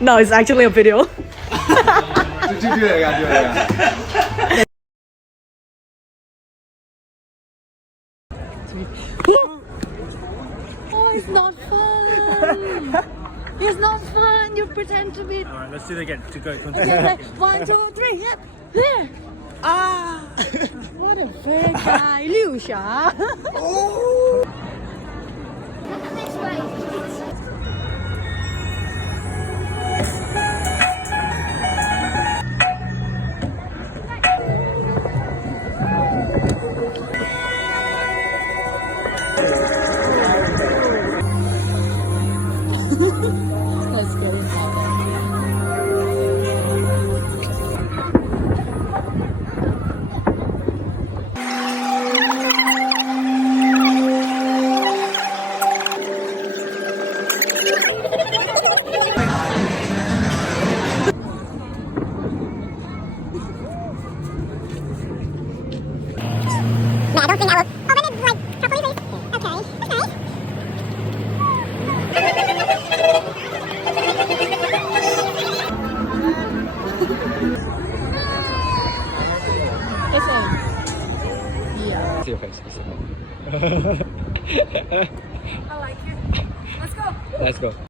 No, it's actually a video. Do it again. Oh, it's not fun. It's not fun. You pretend to be. Alright, let's do it again. To go. Okay, 1, 2, 3, yep. There. Ah. What a fair guy, Liu Xia. Let's go inside. No, I don't think I will open it like properly, please. Okay, okay. That's all. Yeah. See your face. I like it. Let's go. Let's go.